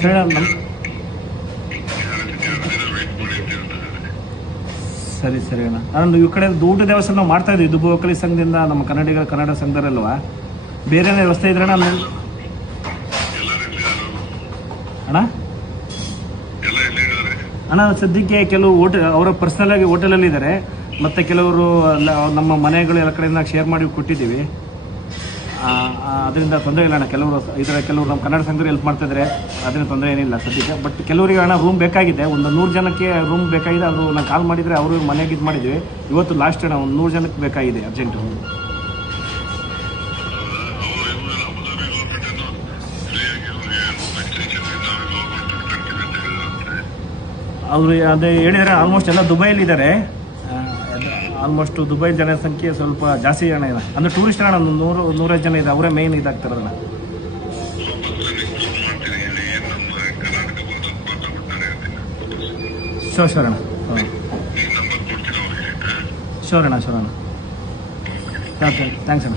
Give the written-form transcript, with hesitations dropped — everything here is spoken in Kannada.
ಸರಿ ಅಣ್ಣ ಸರಿ ಸರಿ ಅಣ್ಣ. ನಾನು ಈ ಕಡೆ ಊಟ ದೇವಸ್ಥಾನ ನಾವು ಮಾಡ್ತಾ ಇದ್ವಿ ದುಬ್ಬು ಒಕ್ಕಲಿ ಸಂಘದಿಂದ, ನಮ್ಮ ಕನ್ನಡಿಗರ ಕನ್ನಡ ಸಂಘದಲ್ವಾ ಬೇರೆ ವ್ಯವಸ್ಥೆ ಇದ್ರೆ ಅಣ್ಣ ಅಣ್ಣ ಅಣ್ಣ ಸದ್ಯಕ್ಕೆ ಕೆಲವು ಅವರ ಪರ್ಸನಲ್ ಆಗಿ ಹೋಟೆಲಲ್ಲಿ ಇದ್ದಾರೆ, ಮತ್ತು ಕೆಲವರು ನಮ್ಮ ಮನೆಗಳು ಎಲ್ಲ ಕಡೆಯಿಂದ ಶೇರ್ ಮಾಡಿ ಕೊಟ್ಟಿದ್ದೀವಿ. ಅದರಿಂದ ತೊಂದರೆ ಇಲ್ಲ ಅಣ್ಣ. ಕೆಲವರು ನಮ್ಮ ಕನ್ನಡ ಸಂಘರು ಹೆಲ್ಪ್ ಮಾಡ್ತಿದ್ದಾರೆ, ಅದರಿಂದ ತೊಂದರೆ ಏನಿಲ್ಲ ಸದ್ಯಕ್ಕೆ. ಬಟ್ ಕೆಲವರಿಗೆ ಅಣ್ಣ ರೂಮ್ ಬೇಕಾಗಿದೆ, ಒಂದು 100 ಜನಕ್ಕೆ ರೂಮ್ ಬೇಕಾಗಿದೆ. ಅದು ನಾನು ಕಾಲ್ ಮಾಡಿದರೆ ಅವರು ಮನೆಗೆ ಇದು ಮಾಡಿದ್ವಿ. ಇವತ್ತು ಲಾಸ್ಟ್ ಅಣ್ಣ, ಒಂದು 100 ಜನಕ್ಕೆ ಬೇಕಾಗಿದೆ ಅರ್ಜೆಂಟು. ಅವರು ಅದೇ ಹೇಳಿದರೆ ಆಲ್ಮೋಸ್ಟ್ ಎಲ್ಲ ದುಬೈಲಿದ್ದಾರೆ. ಆಲ್ಮೋಸ್ಟ್ ದುಬೈ ಜನಸಂಖ್ಯೆ ಸ್ವಲ್ಪ ಜಾಸ್ತಿ ಜನ ಇದೆ, ಅಂದರೆ ಟೂರಿಸ್ಟ್ ಅಣ್ಣ ಒಂದು 100-150 ಜನ ಇದೆ, ಅವರೇ ಮೇಯ್ನ್ ಇದಾಗ್ತಾರಣ್ಣ. ಶೋರ್ ಅಣ್ಣ. ಶೋರ್ ಅಣ್ಣ. ಥ್ಯಾಂಕ್ಸ್ ಅಣ್ಣ.